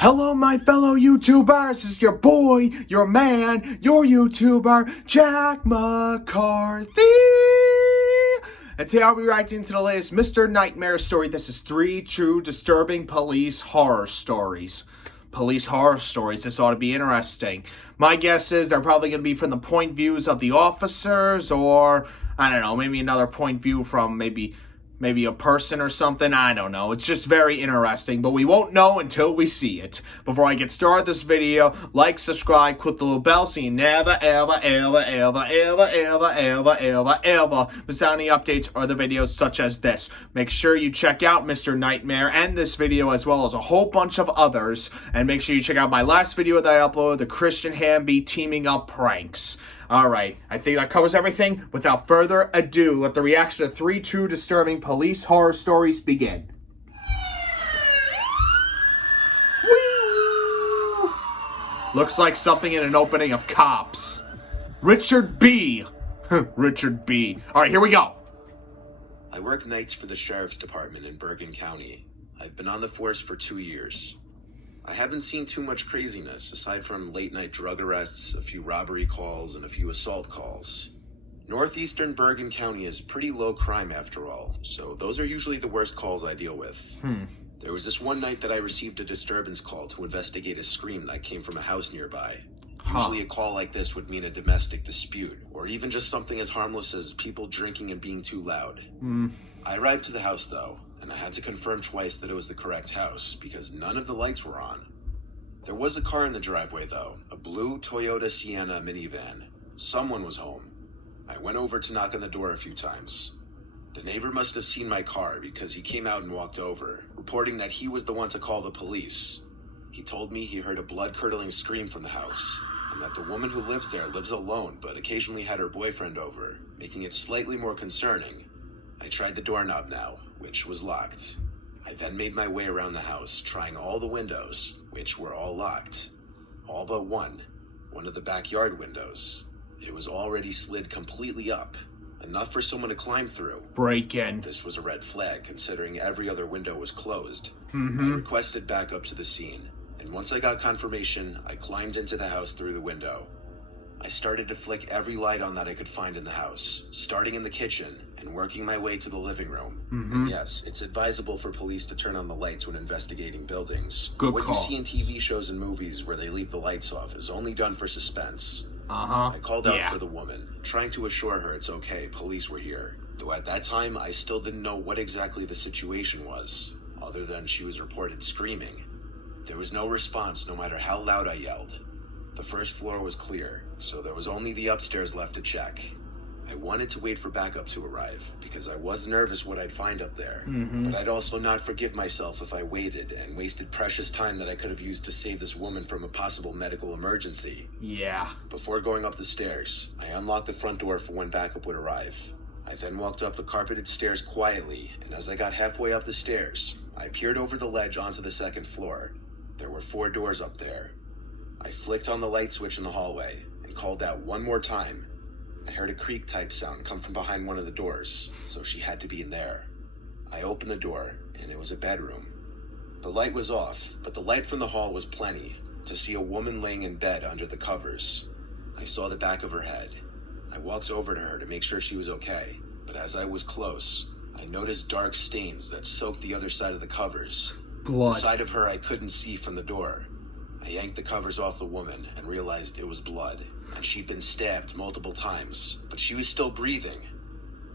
Hello, my fellow YouTubers. This is your boy, your man, your YouTuber, Jack McCarthy. And today I'll be reacting to the latest Mr. Nightmare story. This is 3 true disturbing police horror stories. Police horror stories. This ought to be interesting. My guess is they're probably going to be from the point views of the officers, or, I don't know, maybe another point view from maybe a person or something. I don't know. It's just very interesting, but we won't know until we see it. Before I get started this video, like, subscribe, click the little bell so you never, ever miss out any updates or other videos such as this. Make sure you check out Mr. Nightmare and this video as well as a whole bunch of others. And make sure you check out my last video that I uploaded, the Christian Hamby teaming up pranks. Alright, I think that covers everything. Without further ado, let the reaction to 3 true disturbing police horror stories begin. Whee! Looks like something in an opening of Cops. Richard B. Richard B. Alright, here we go. I work nights for the Sheriff's Department in Bergen County. I've been on the force for 2 years. I haven't seen too much craziness, aside from late-night drug arrests, a few robbery calls, and a few assault calls. Northeastern Bergen County is pretty low crime after all, so those are usually the worst calls I deal with. There was this one night that I received a disturbance call to investigate a scream that came from a house nearby. Usually a call like this would mean a domestic dispute, or even just something as harmless as people drinking and being too loud. I arrived to the house though, and I had to confirm twice that it was the correct house, because none of the lights were on. There was a car in the driveway though, a blue Toyota Sienna minivan. Someone was home. I went over to knock on the door a few times. The neighbor must have seen my car because he came out and walked over, reporting that he was the one to call the police. He told me he heard a blood-curdling scream from the house, and that the woman who lives there lives alone but occasionally had her boyfriend over, making it slightly more concerning. I tried the doorknob now, which was locked. I then made my way around the house, trying all the windows, which were all locked. All but one of the backyard windows. It was already slid completely up, enough for someone to climb through. Break in. This was a red flag, considering every other window was closed. I requested backup to the scene, and once I got confirmation, I climbed into the house through the window. I started to flick every light on that I could find in the house, starting in the kitchen and working my way to the living room. And yes, it's advisable for police to turn on the lights when investigating buildings. Good what call. you see in TV shows and movies where they leave the lights off is only done for suspense. I called out for the woman, trying to assure her it's okay, police were here. Though at that time, I still didn't know what exactly the situation was, other than she was reported screaming. There was no response no matter how loud I yelled. The first floor was clear, so there was only the upstairs left to check. I wanted to wait for backup to arrive, because I was nervous what I'd find up there. But I'd also not forgive myself if I waited and wasted precious time that I could have used to save this woman from a possible medical emergency. Before going up the stairs, I unlocked the front door for when backup would arrive. I then walked up the carpeted stairs quietly, and as I got halfway up the stairs, I peered over the ledge onto the second floor. There were 4 doors up there. I flicked on the light switch in the hallway and called out one more time. I heard a creak-type sound come from behind one of the doors, so she had to be in there. I opened the door, and it was a bedroom. The light was off, but the light from the hall was plenty to see a woman laying in bed under the covers. I saw the back of her head. I walked over to her to make sure she was okay, but as I was close, I noticed dark stains that soaked the other side of the covers. Blood. The side of her I couldn't see from the door. I yanked the covers off the woman and realized it was blood, and she'd been stabbed multiple times, but she was still breathing.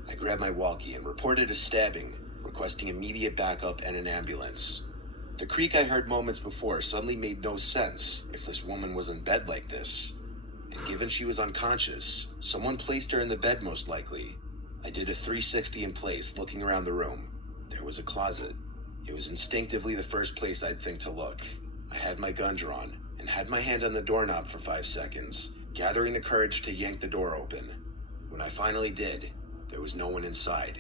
I grabbed my walkie and reported a stabbing, requesting immediate backup and an ambulance. The creak I heard moments before suddenly made no sense if this woman was in bed like this. And given she was unconscious, someone placed her in the bed most likely. I did a 360 in place, looking around the room. There was a closet. It was instinctively the first place I'd think to look. I had my gun drawn and had my hand on the doorknob for 5 seconds, gathering the courage to yank the door open. When I finally did, there was no one inside.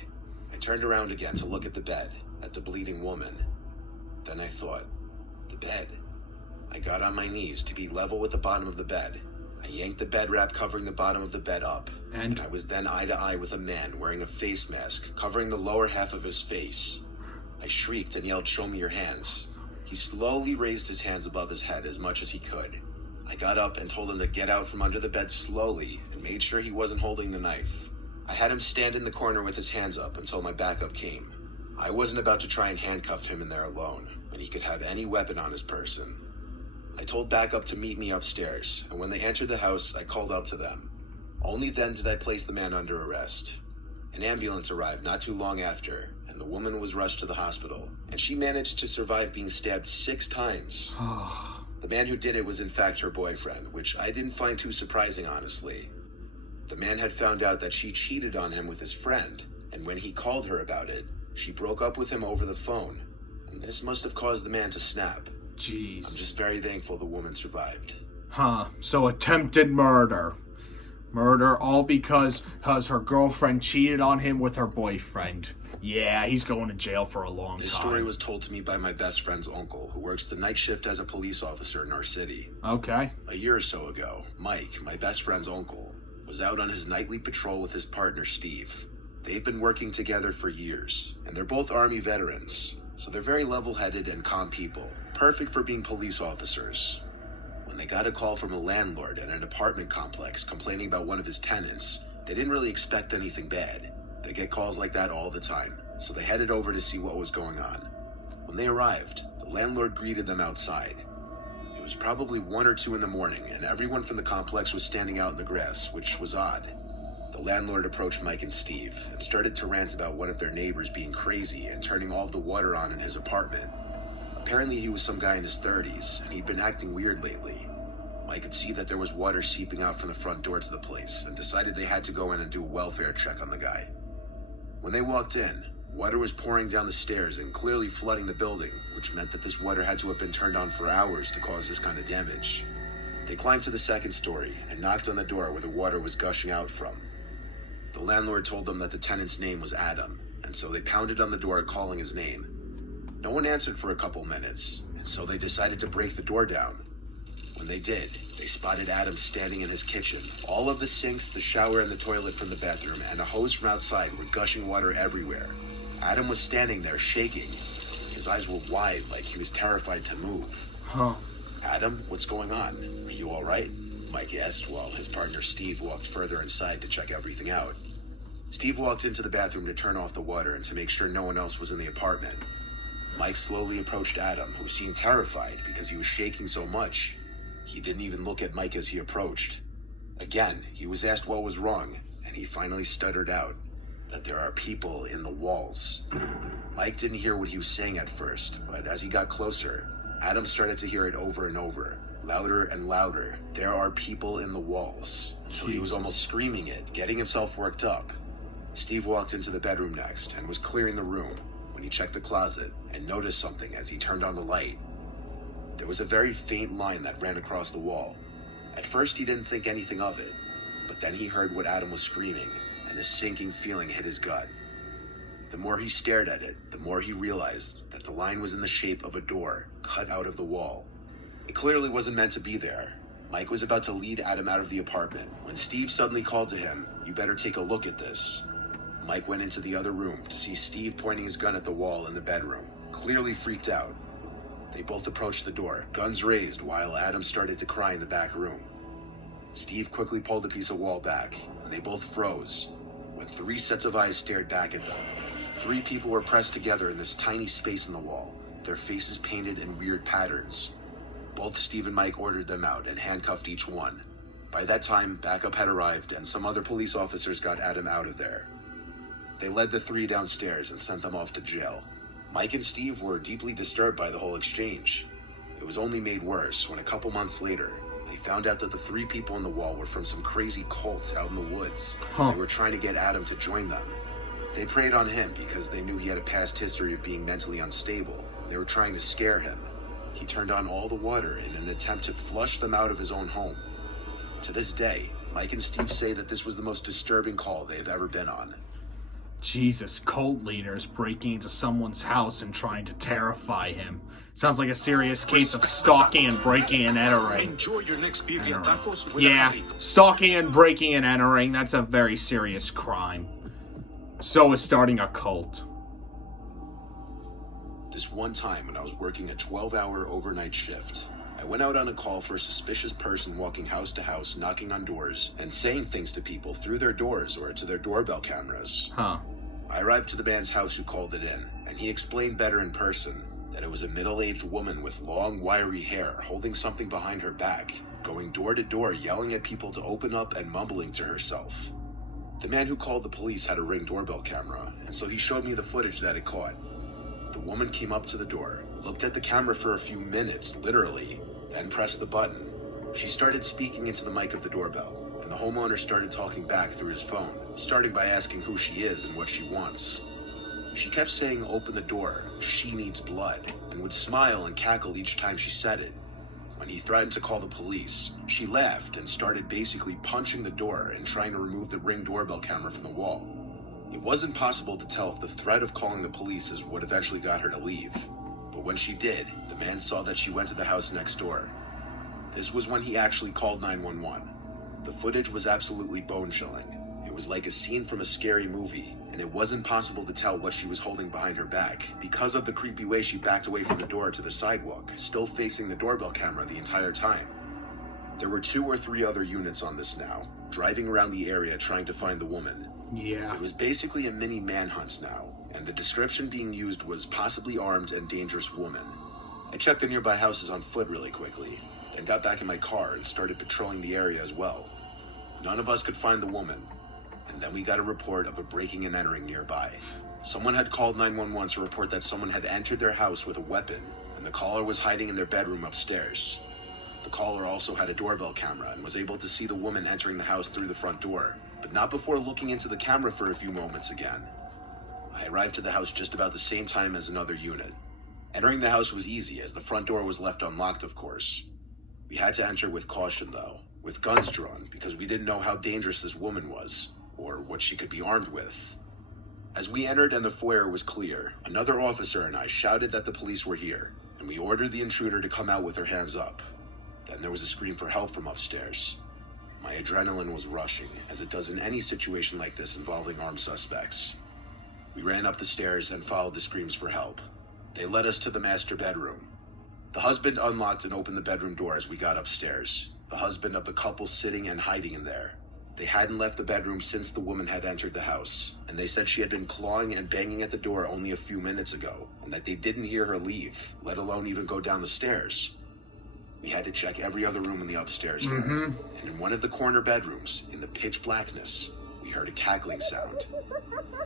I turned around again to look at the bed, at the bleeding woman. Then I thought, the bed. I got on my knees to be level with the bottom of the bed. I yanked the bed wrap covering the bottom of the bed up, and I was then eye to eye with a man wearing a face mask covering the lower half of his face. I shrieked and yelled, "Show me your hands." He slowly raised his hands above his head as much as he could. I got up and told him to get out from under the bed slowly and made sure he wasn't holding the knife. I had him stand in the corner with his hands up until my backup came. I wasn't about to try and handcuff him in there alone, and he could have any weapon on his person. I told backup to meet me upstairs, and when they entered the house, I called out to them. Only then did I place the man under arrest. An ambulance arrived not too long after, and the woman was rushed to the hospital, and she managed to survive being stabbed 6 times. The man who did it was in fact her boyfriend, which I didn't find too surprising, honestly. The man had found out that she cheated on him with his friend, and when he called her about it, she broke up with him over the phone, and this must have caused the man to snap. Jeez. I'm just very thankful the woman survived. So attempted murder. Murder all because her girlfriend cheated on him with her boyfriend. Yeah, he's going to jail for a long time. This story was told to me by my best friend's uncle, who works the night shift as a police officer in our city. Okay. A year or so ago, Mike, my best friend's uncle, was out on his nightly patrol with his partner Steve. They've been working together for years, and they're both Army veterans, so they're very level-headed and calm people, perfect for being police officers. When they got a call from a landlord at an apartment complex complaining about one of his tenants, they didn't really expect anything bad. They get calls like that all the time, so they headed over to see what was going on. When they arrived, the landlord greeted them outside. It was probably 1 or 2 in the morning, and everyone from the complex was standing out in the grass, which was odd. The landlord approached Mike and Steve and started to rant about one of their neighbors being crazy and turning all of the water on in his apartment. Apparently he was some guy in his 30s, and he'd been acting weird lately. Mike could see that there was water seeping out from the front door to the place, and decided they had to go in and do a welfare check on the guy. When they walked in, water was pouring down the stairs and clearly flooding the building, which meant that this water had to have been turned on for hours to cause this kind of damage. They climbed to the 2nd story and knocked on the door where the water was gushing out from. The landlord told them that the tenant's name was Adam, and so they pounded on the door calling his name. No one answered for a couple minutes, and so they decided to break the door down. When they did, they spotted Adam standing in his kitchen. All of the sinks, the shower, and the toilet from the bathroom, and a hose from outside were gushing water everywhere. Adam was standing there, shaking. His eyes were wide, like he was terrified to move. Adam, what's going on? Are you all right? Mike asked while his partner Steve walked further inside to check everything out. Steve walked into the bathroom to turn off the water and to make sure no one else was in the apartment. Mike slowly approached Adam, who seemed terrified because he was shaking so much. He didn't even look at Mike as he approached. Again, he was asked what was wrong, and he finally stuttered out that there are people in the walls. Mike didn't hear what he was saying at first, but as he got closer, Adam started to hear it over and over, louder and louder. There are people in the walls. Until he was almost screaming it, getting himself worked up. Steve walked into the bedroom next and was clearing the room when he checked the closet and noticed something as he turned on the light. There was a very faint line that ran across the wall. At first he didn't think anything of it, but then he heard what Adam was screaming, and a sinking feeling hit his gut. The more he stared at it, the more he realized that the line was in the shape of a door cut out of the wall. It clearly wasn't meant to be there. Mike was about to lead Adam out of the apartment when Steve suddenly called to him, "You better take a look at this." Mike went into the other room to see Steve pointing his gun at the wall in the bedroom, clearly freaked out. They both approached the door, guns raised, while Adam started to cry in the back room. Steve quickly pulled a piece of wall back, and they both froze, when 3 sets of eyes stared back at them. 3 people were pressed together in this tiny space in the wall, their faces painted in weird patterns. Both Steve and Mike ordered them out and handcuffed each one. By that time, backup had arrived, and some other police officers got Adam out of there. They led the 3 downstairs and sent them off to jail. Mike and Steve were deeply disturbed by the whole exchange. It was only made worse when a couple months later, they found out that the 3 people in the wall were from some crazy cult out in the woods. They were trying to get Adam to join them. They preyed on him because they knew he had a past history of being mentally unstable. They were trying to scare him. He turned on all the water in an attempt to flush them out of his own home. To this day, Mike and Steve say that this was the most disturbing call they've ever been on. Jesus, cult leaders breaking into someone's house and trying to terrify him. Sounds like a serious case of stalking and breaking and entering. Enjoy your next birria tacos with Yeah, stalking and breaking and entering, that's a very serious crime. So is starting a cult. This one time when I was working a 12-hour overnight shift, I went out on a call for a suspicious person walking house to house, knocking on doors, and saying things to people through their doors or to their doorbell cameras. I arrived to the man's house who called it in, and he explained better in person that it was a middle-aged woman with long, wiry hair holding something behind her back, going door to door yelling at people to open up and mumbling to herself. The man who called the police had a Ring doorbell camera, and so he showed me the footage that it caught. The woman came up to the door, looked at the camera for a few minutes, literally, then pressed the button. She started speaking into the mic of the doorbell, and the homeowner started talking back through his phone, starting by asking who she is and what she wants. She kept saying, "Open the door, she needs blood," and would smile and cackle each time she said it. When he threatened to call the police, she laughed and started basically punching the door and trying to remove the Ring doorbell camera from the wall. It wasn't possible to tell if the threat of calling the police is what eventually got her to leave. But when she did, the man saw that she went to the house next door. This was when he actually called 911. The footage was absolutely bone-chilling. It was like a scene from a scary movie, and it wasn't possible to tell what she was holding behind her back because of the creepy way she backed away from the door to the sidewalk, still facing the doorbell camera the entire time. There were 2 or 3 other units on this now, driving around the area trying to find the woman. Yeah. It was basically a mini manhunt now, and the description being used was possibly armed and dangerous woman. I checked the nearby houses on foot really quickly, then got back in my car and started patrolling the area as well. None of us could find the woman, and then we got a report of a breaking and entering nearby. Someone had called 911 to report that someone had entered their house with a weapon, and the caller was hiding in their bedroom upstairs. The caller also had a doorbell camera and was able to see the woman entering the house through the front door, but not before looking into the camera for a few moments again. I arrived to the house just about the same time as another unit. Entering the house was easy, as the front door was left unlocked, of course. We had to enter with caution, though, with guns drawn, because we didn't know how dangerous this woman was, or what she could be armed with. As we entered and the foyer was clear, another officer and I shouted that the police were here, and we ordered the intruder to come out with her hands up. Then there was a scream for help from upstairs. My adrenaline was rushing, as it does in any situation like this involving armed suspects. We ran up the stairs and followed the screams for help. They led us to the master bedroom. The husband unlocked and opened the bedroom door as we got upstairs, the husband of the couple sitting and hiding in there. They hadn't left the bedroom since the woman had entered the house, and they said she had been clawing and banging at the door only a few minutes ago, and that they didn't hear her leave, let alone even go down the stairs. We had to check every other room in the upstairs area, and in one of the corner bedrooms, in the pitch blackness, we heard a cackling sound.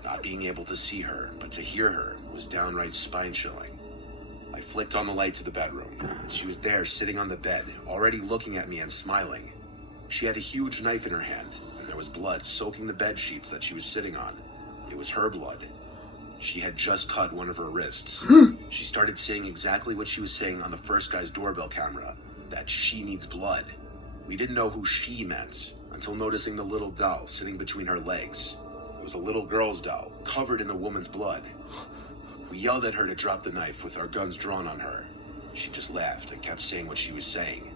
Not being able to see her, but to hear her, was downright spine-chilling. I flicked on the light to the bedroom, and she was there sitting on the bed, already looking at me and smiling. She had a huge knife in her hand, and there was blood soaking the bed sheets that she was sitting on. It was her blood. She had just cut one of her wrists. She started saying exactly what she was saying on the first guy's doorbell camera, that she needs blood. We didn't know who she meant, until noticing the little doll sitting between her legs. It was a little girl's doll, covered in the woman's blood. We yelled at her to drop the knife with our guns drawn on her. She just laughed and kept saying what she was saying.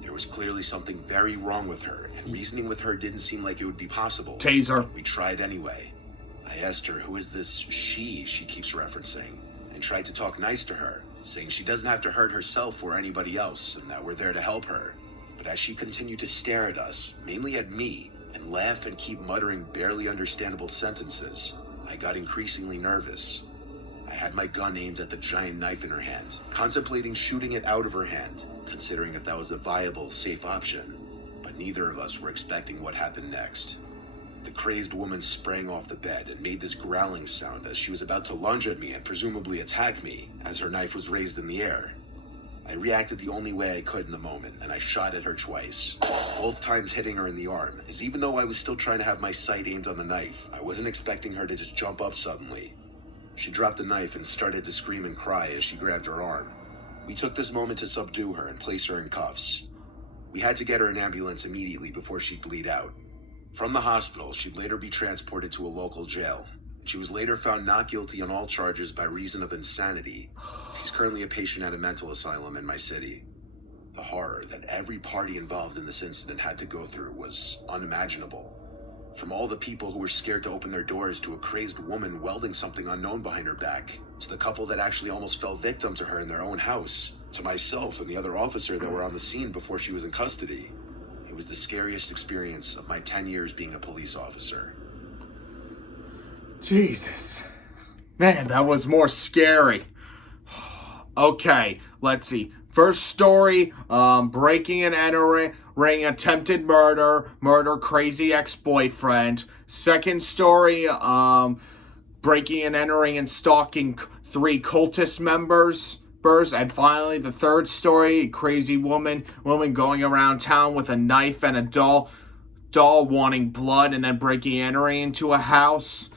There was clearly something very wrong with her, and reasoning with her didn't seem like it would be possible. Taser. We tried anyway. I asked her, who is this she keeps referencing, and tried to talk nice to her, saying she doesn't have to hurt herself or anybody else, and that we're there to help her. But as she continued to stare at us, mainly at me, and laugh and keep muttering barely understandable sentences, I got increasingly nervous. I had my gun aimed at the giant knife in her hand, contemplating shooting it out of her hand, considering if that was a viable, safe option. But neither of us were expecting what happened next. The crazed woman sprang off the bed and made this growling sound as she was about to lunge at me and presumably attack me, as her knife was raised in the air. I reacted the only way I could in the moment, and I shot at her twice, both times hitting her in the arm, as even though I was still trying to have my sight aimed on the knife, I wasn't expecting her to just jump up suddenly. She dropped the knife and started to scream and cry as she grabbed her arm. We took this moment to subdue her and place her in cuffs. We had to get her an ambulance immediately before she'd bleed out. From the hospital, she'd later be transported to a local jail. She was later found not guilty on all charges by reason of insanity. She's currently a patient at a mental asylum in my city. The horror that every party involved in this incident had to go through was unimaginable. From all the people who were scared to open their doors to a crazed woman welding something unknown behind her back, to the couple that actually almost fell victim to her in their own house, to myself and the other officer that were on the scene before she was in custody. It was the scariest experience of my 10 years being a police officer. Jesus. Man, that was more scary. Okay, let's see. First story, breaking and entering, attempted murder, crazy ex-boyfriend. Second story, breaking and entering and stalking 3 cultist members. And finally, the third story, crazy woman going around town with a knife and a doll wanting blood and then breaking and entering into a house.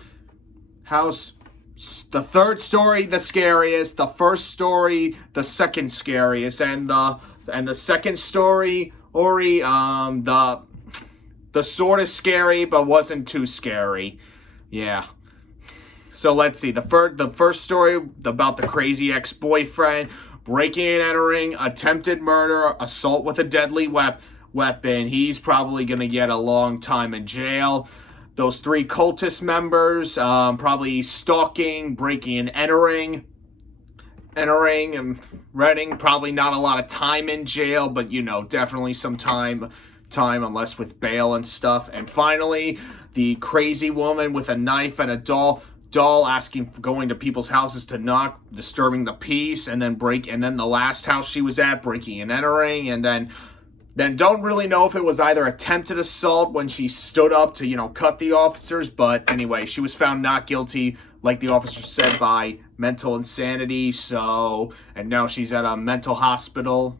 The third story, the scariest. The first story, the second scariest. And the second story, Ori, the sort of scary, but wasn't too scary. Yeah. So let's see. The first story about the crazy ex-boyfriend, breaking and entering, attempted murder, assault with a deadly weapon. He's probably going to get a long time in jail. Those 3 cultist members, probably stalking, breaking and entering and renting. Probably not a lot of time in jail, but definitely some time unless with bail and stuff. And finally, the crazy woman with a knife and a doll going to people's houses to knock, disturbing the peace, and then the last house she was at, breaking and entering, and then don't really know if it was either attempted assault when she stood up to, cut the officers, but anyway, she was found not guilty, like the officer said, by mental insanity, and now she's at a mental hospital.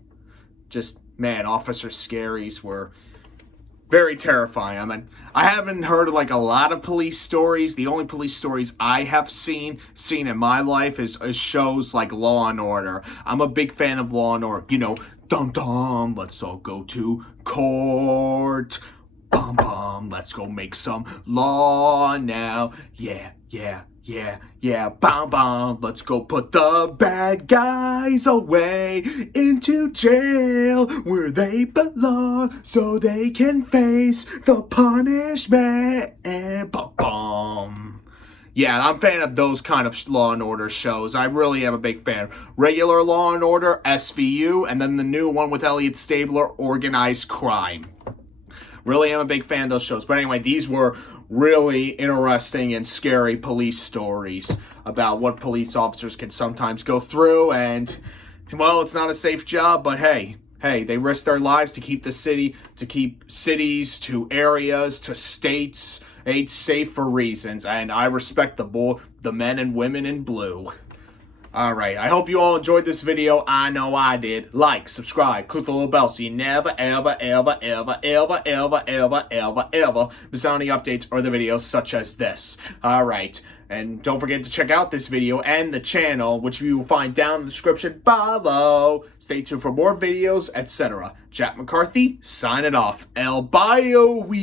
Just, man, Officer Scaries were very terrifying. I mean, I haven't heard of, a lot of police stories. The only police stories I have seen in my life is shows like Law and Order. I'm a big fan of Law and Order. Dum dum, let's all go to court. Bum bum, let's go make some law now. Yeah. Bum bum, let's go put the bad guys away into jail where they belong so they can face the punishment. Bum bum. Yeah, I'm a fan of those kind of Law and Order shows. I really am a big fan. Regular Law and Order, SVU, and then the new one with Elliot Stabler, Organized Crime. Really am a big fan of those shows. But anyway, these were really interesting and scary police stories about what police officers can sometimes go through. And, well, it's not a safe job, but hey, they risk their lives to keep cities, to areas, to states, safe for reasons, and I respect the men and women in blue. Alright, I hope you all enjoyed this video. I know I did. Like, subscribe, click the little bell so you never, ever, ever, ever, ever, ever, ever, ever, ever miss out on any updates or the videos such as this. Alright, and don't forget to check out this video and the channel, which you will find down in the description below. Stay tuned for more videos, etc. Jack McCarthy, signing off. El Bio-wee.